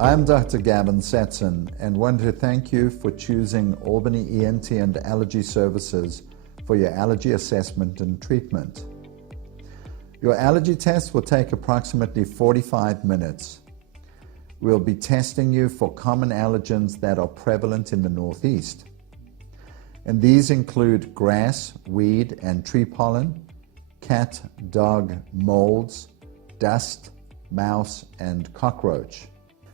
I'm Dr. Gavin Setson and want to thank you for choosing Albany ENT and Allergy Services for your allergy assessment and treatment. Your allergy test will take approximately 45 minutes. We'll be testing you for common allergens that are prevalent in the Northeast. And these include grass, weed, and tree pollen, cat, dog, molds, dust, mouse, and cockroach.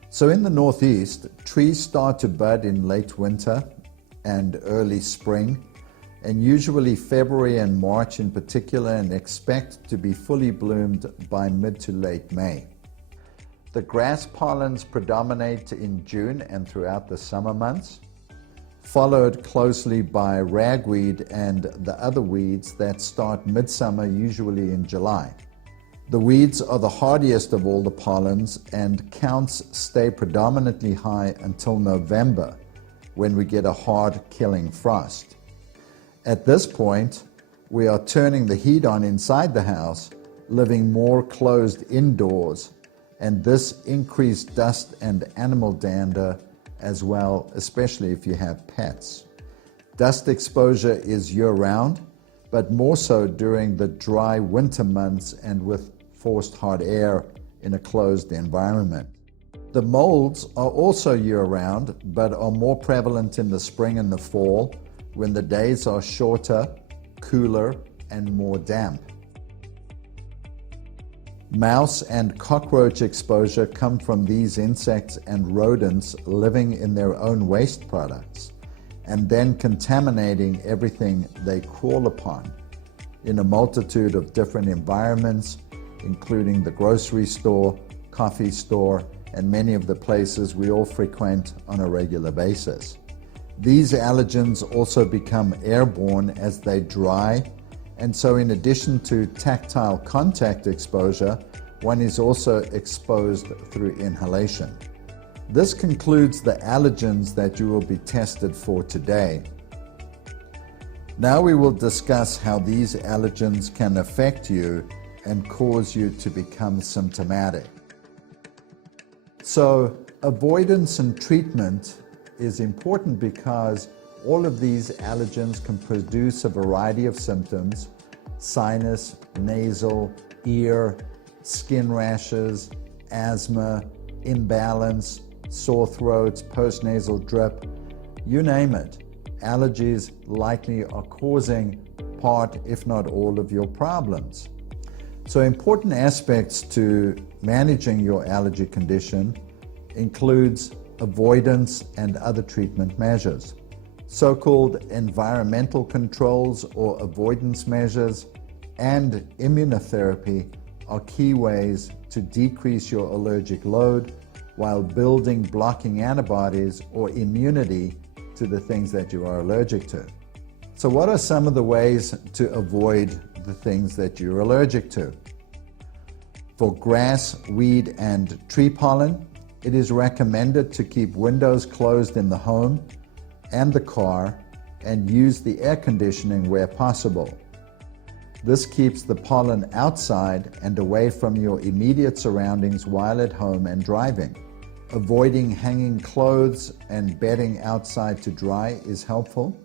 So in the Northeast, trees start to bud in late winter and early spring, and usually February and March in particular, and expect to be fully bloomed by mid to late May. The grass pollens predominate in June and throughout the summer months, followed closely by ragweed and the other weeds that start midsummer, usually in July. The weeds are the hardiest of all the pollens, and counts stay predominantly high until November, when we get a hard killing frost. At this point, we are turning the heat on inside the house, living more closed indoors, and this increased dust and animal dander as well, especially if you have pets. Dust exposure is year-round, but more so during the dry winter months and with forced hot air in a closed environment. The molds are also year-round, but are more prevalent in the spring and the fall when the days are shorter, cooler, and more damp. Mouse and cockroach exposure come from these insects and rodents living in their own waste products and then contaminating everything they crawl upon in a multitude of different environments, including the grocery store, coffee store, and many of the places we all frequent on a regular basis. These allergens also become airborne as they dry, and so in addition to tactile contact exposure, one is also exposed through inhalation. This concludes the allergens that you will be tested for today. Now we will discuss how these allergens can affect you and cause you to become symptomatic. So, avoidance and treatment is important because all of these allergens can produce a variety of symptoms: sinus, nasal, ear, skin rashes, asthma, imbalance, sore throats, postnasal drip, you name it. Allergies likely are causing part, if not all, of your problems. So important aspects to managing your allergy condition includes avoidance and other treatment measures. So-called environmental controls or avoidance measures and immunotherapy are key ways to decrease your allergic load while building blocking antibodies or immunity to the things that you are allergic to. So what are some of the ways to avoid the things that you're allergic to? For grass, weed, and tree pollen, it is recommended to keep windows closed in the home and the car and use the air conditioning where possible. This keeps the pollen outside and away from your immediate surroundings while at home and driving. Avoiding hanging clothes and bedding outside to dry is helpful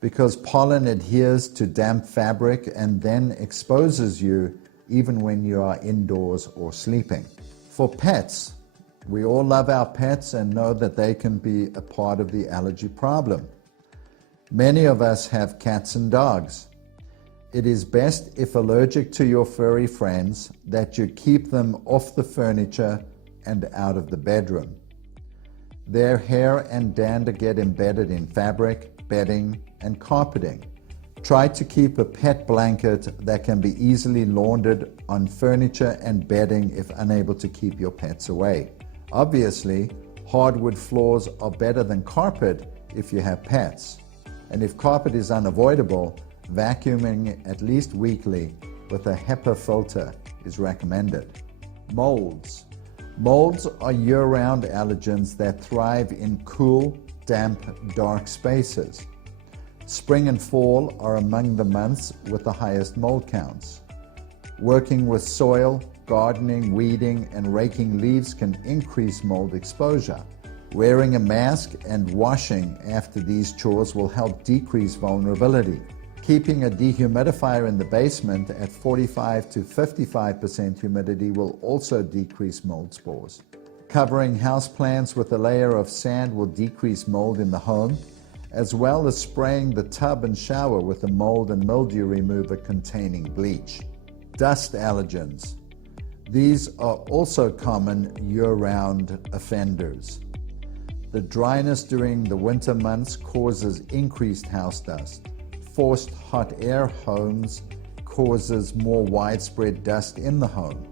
because pollen adheres to damp fabric and then exposes you even when you are indoors or sleeping. For pets, we all love our pets and know that they can be a part of the allergy problem. Many of us have cats and dogs. It is best, if allergic to your furry friends, that you keep them off the furniture and out of the bedroom. Their hair and dander get embedded in fabric, bedding, and carpeting. Try to keep a pet blanket that can be easily laundered on furniture and bedding if unable to keep your pets away. Obviously, hardwood floors are better than carpet if you have pets. And if carpet is unavoidable, vacuuming at least weekly with a HEPA filter is recommended. Molds. Molds are year-round allergens that thrive in cool, damp, dark spaces. Spring and fall are among the months with the highest mold counts. Working with soil, gardening, weeding, and raking leaves can increase mold exposure. Wearing a mask and washing after these chores will help decrease vulnerability. Keeping a dehumidifier in the basement at 45 to 55% humidity will also decrease mold spores. Covering houseplants with a layer of sand will decrease mold in the home, as well as spraying the tub and shower with a mold and mildew remover containing bleach. Dust allergens. These are also common year-round offenders. The dryness during the winter months causes increased house dust. Forced hot air homes causes more widespread dust in the home.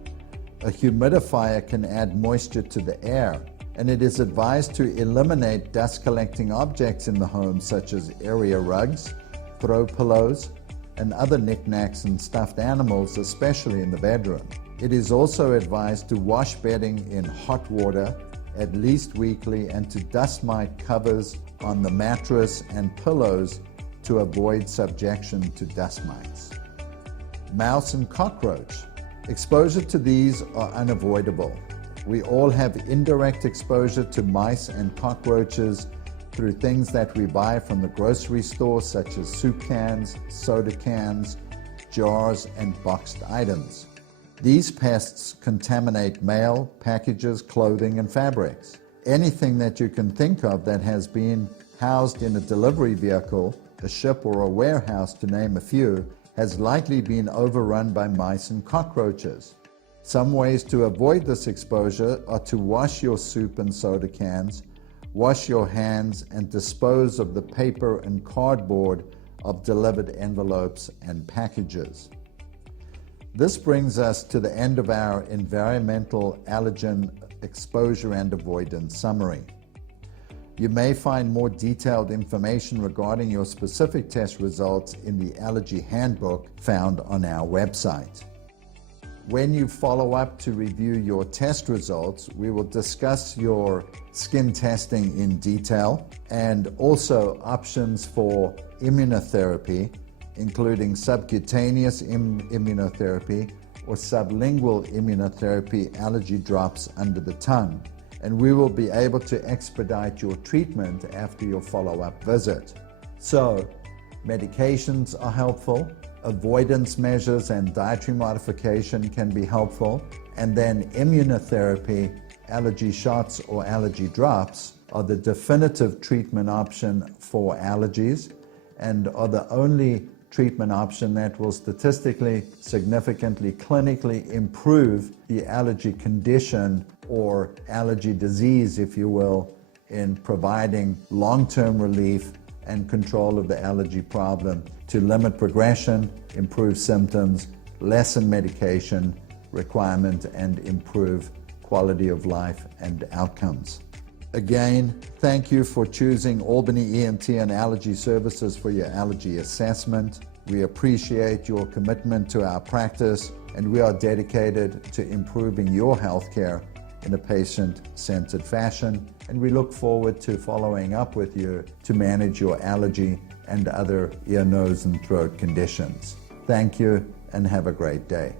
A humidifier can add moisture to the air, and it is advised to eliminate dust-collecting objects in the home such as area rugs, throw pillows, and other knickknacks and stuffed animals, especially in the bedroom. It is also advised to wash bedding in hot water at least weekly and to dust mite covers on the mattress and pillows to avoid subjection to dust mites. Mouse and cockroach. Exposure to these are unavoidable. We all have indirect exposure to mice and cockroaches through things that we buy from the grocery store, such as soup cans, soda cans, jars, and boxed items. These pests contaminate mail, packages, clothing, and fabrics. Anything that you can think of that has been housed in a delivery vehicle, a ship, or a warehouse, to name a few, has likely been overrun by mice and cockroaches. Some ways to avoid this exposure are to wash your soup and soda cans, wash your hands, and dispose of the paper and cardboard of delivered envelopes and packages. This brings us to the end of our environmental allergen exposure and avoidance summary. You may find more detailed information regarding your specific test results in the Allergy Handbook found on our website. When you follow up to review your test results, we will discuss your skin testing in detail and also options for immunotherapy, including subcutaneous immunotherapy or sublingual immunotherapy allergy drops under the tongue. And we will be able to expedite your treatment after your follow-up visit. So, medications are helpful, avoidance measures and dietary modification can be helpful, and then immunotherapy, allergy shots or allergy drops are the definitive treatment option for allergies and are the only treatment option that will statistically, significantly, clinically improve the allergy condition or allergy disease, if you will, in providing long-term relief and control of the allergy problem to limit progression, improve symptoms, lessen medication requirement, and improve quality of life and outcomes. Again, thank you for choosing Albany ENT and Allergy Services for your allergy assessment. We appreciate your commitment to our practice, and we are dedicated to improving your healthcare in a patient-centered fashion, and we look forward to following up with you to manage your allergy and other ear, nose, and throat conditions. Thank you, and have a great day.